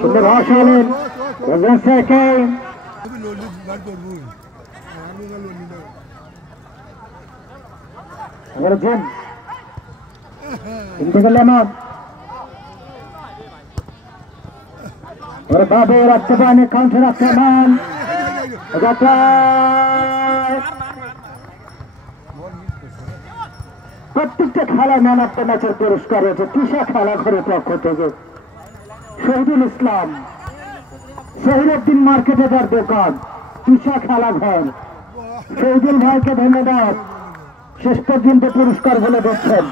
সুন্দর ভাষালেন और बाबू रखते ने काउंटर आक्रमण প্রত্যেকটা খেলা ম্যান অফ দ্য ম্যাচের পুরস্কার হয়েছে তিশা খেলা ঘরের পক্ষ থেকে শহীদুল ইসলাম শহীদুদ্দিন মার্কেটে তার দোকান তিশা খেলা ঘর শহীদুল ভাইকে ধন্যবাদ শেষ পর্যন্ত পুরস্কার বলে দিচ্ছেন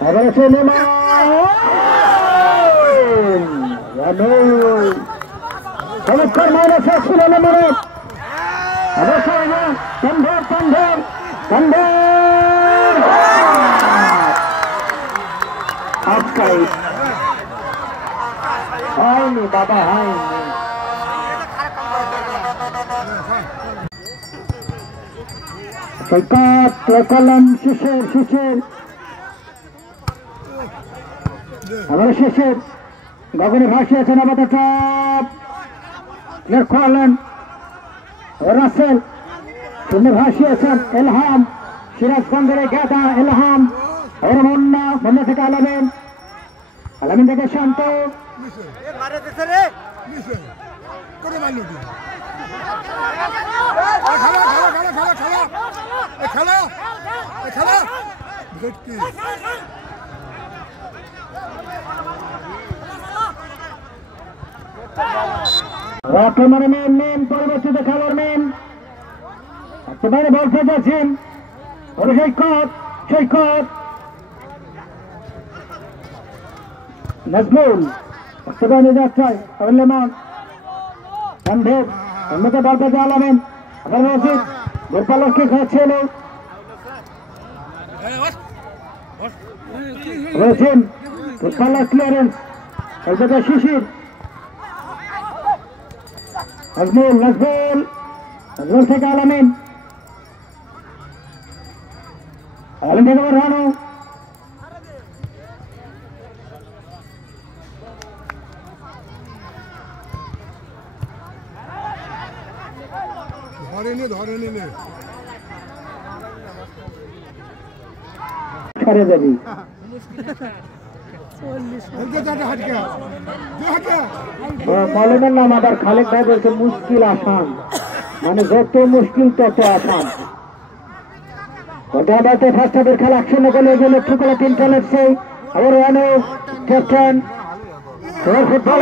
এবারে চলে চমৎকার মাইনে শেষ ছিল মিনিট অবশ্যই না কন্ধর কন্ধর কন্ধর হয়নি বাবা হয়নি সৈকত কলম শেষের শেষের আবার শেষের গগনে ভাসিয়েছেন আপাতত লক্ষ্য হলেন রাসেল সুন্দর ভাসিয়েছেন এলহাম সিরাজগঞ্জের গেদা এলহাম ওর মুন্না মুন্না থেকে আলামিন আলামিন থেকে শান্ত আক্রমণে মেন পরিবর্তিত খেলার মেন একেবারে বল ফেলেছেন ওর সৈকত সৈকত নজরুল একেবারে যাচ্ছেন লেমন সন্দেহ অন্যকে বল পেতে আলামেন আবার রশিদ গোপালকে খাচ্ছিল রয়েছেন গোপালা ক্লিয়ারেন্স কলকাতা শিশির নজরুল নজরুল নজরুল থেকে আলামিন আলামিন থেকে রানু ছেড়ে দেবি মৌলানার নাম আবার খালেদ ভাই বলছে মুশকিল আসান মানে যত মুশকিল তত আসান ফার্স্ট হাফের খেলা একশো গোলে গেলে লক্ষ্য তিন খেলের সেই আবার রানু ক্যাপ্টেন ফুটবল